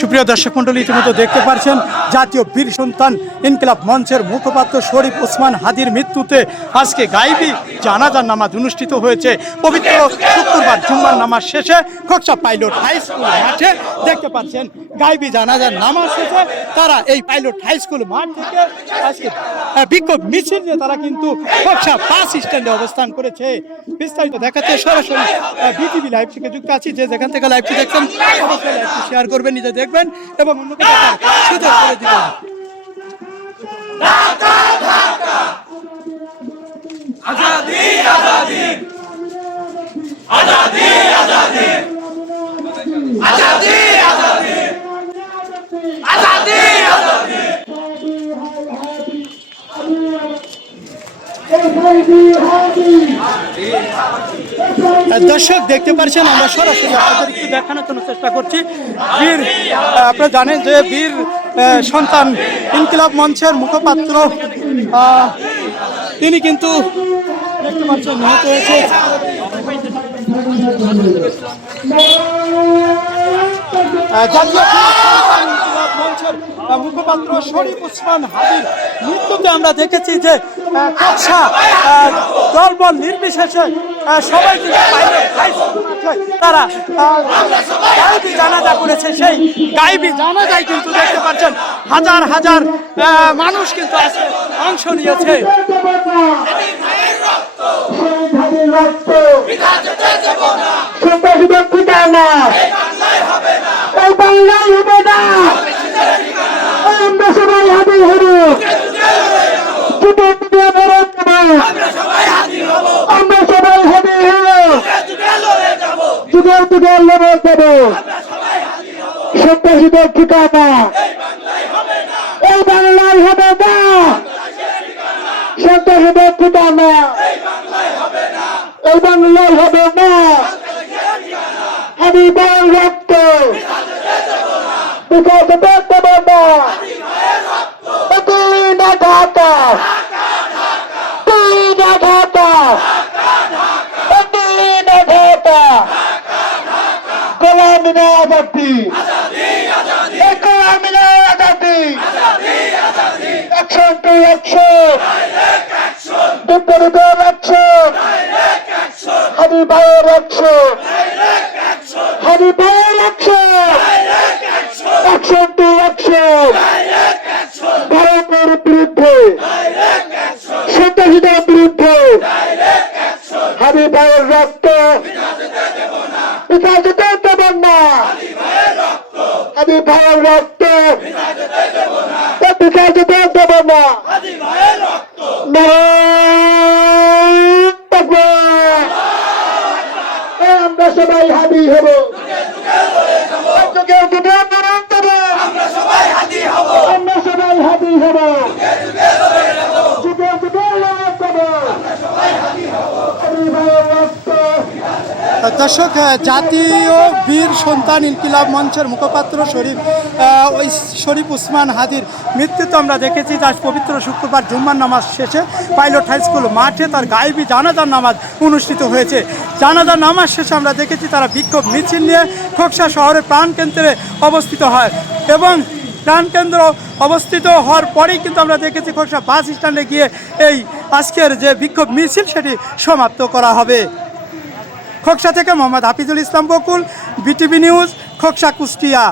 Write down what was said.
সুপ্রিয় দর্শক মন্ডলী ইতিমধ্যে দেখতে পাচ্ছেন জাতীয় বীর সন্তান ইনকিলাব মঞ্চের মুখপাত্র শরীফ ওসমান হাদির মৃত্যুতে আজকে গাইবি জানাজার নামাজ অনুষ্ঠিত হয়েছে। পবিত্র শুক্রবার জুম্মার নামাজ শেষে খোকসা পাইলট হাই স্কুল মাঠে দেখতে পাচ্ছেন গাইবি জানাজার নামাজ শেষে তারা এই পাইলট হাই স্কুল মাঠ থেকে আজকে বিক্ষোভ মিছিল নিয়ে তারা কিন্তু খোকসা বাস স্ট্যান্ডে অবস্থান করেছে। বিস্তারিত দেখাতে সরাসরি বিটিভি লাইভ থেকে যুক্ত আছি। যে যেখান থেকে লাইভটি দেখছেন, অবশ্যই লাইভটি শেয়ার করবেন, নিজে দেখবেন এবং দেখার সুযোগ করে দিবেন আহ, দর্শক, দেখতে পাচ্ছেন আমরা সরাসরি আপনাদের একটু দেখানোর জন্য চেষ্টা করছি। বীর আপনারা জানেন যে বীর সন্তান ইনকিলাব মঞ্চের মুখপাত্র তিনি কিন্তু দেখতে পাচ্ছেন, নিহত হয়েছে। জাতীয় আহ, মুখপাত্র শরীফ উসমান হাবিব। মৃত্যুতে আমরা দেখেছি যে কচ্ছা দলবল নির্বিশেষে সবাই তারা গাইবি জানাজা করেছে। সেই গাইবি কিন্তু দেখতে পাচ্ছেন হাজার হাজার মানুষ কিন্তু আজকে অংশ নিয়েছে। এই বাংলায় হবে না এই আমরা সবাই হাতে হব যুবক দিয়ে বেরোত দেবো আমরা সবাই হাতে হব যুগের আল্লাহ বল দেব সন্ত্রাসীদের ঠিকানা এই বাংলায় হবে না। সন্ত্রাসীদের ঠিকানা এই বাংলায় হবে না। আমি বল রক্ত। বিকাশ না আজাদি। গোলামি না আজাদি। একশন টু একশন বিপরীত একশন হাবি ভাইয়ের একশন হাবি ভাইয়ের একশন একশন টু একশন ভারতের বিরুদ্ধে। সন্ত্রাসীদের বিরুদ্ধে। হাবি ভাইয়ের রক্ত। পিতা হাবি ভাইয়ের রক্ত। পিতা দেব না। আমরা সবাই হাবি হব। যুগে যুগে নারায়ণ দেব। আমরা সবাই হাবি হব যুগে যুগে নারায়ণ দেব। হাবি ভাইয়ের রক্ত দর্শক জাতীয় বীর সন্তান ইনকিলাব মঞ্চের মুখপাত্র শরীফ ওই শরীফ উসমান হাদির মৃত্যুতে আমরা দেখেছি আজ পবিত্র শুক্রবার জুম্মার নামাজ শেষে পাইলট হাই স্কুল মাঠে তার গায়েবী জানাজার নামাজ অনুষ্ঠিত হয়েছে। জানাজার নামাজ শেষে আমরা দেখেছি তারা বিক্ষোভ মিছিল নিয়ে খোকসা শহরের প্রাণকেন্দ্রে অবস্থিত হয় এবং প্রাণকেন্দ্র অবস্থিত হওয়ার পরেই কিন্তু আমরা দেখেছি খোকসা বাস স্ট্যান্ডে গিয়ে এই আজকের যে বিক্ষোভ মিছিল সেটি সমাপ্ত করা হবে। খোকসা থেকে মোহাম্মদ হাফিজুল ইসলাম বকুল বিটিভি নিউজ খোকসা কুষ্টিয়া।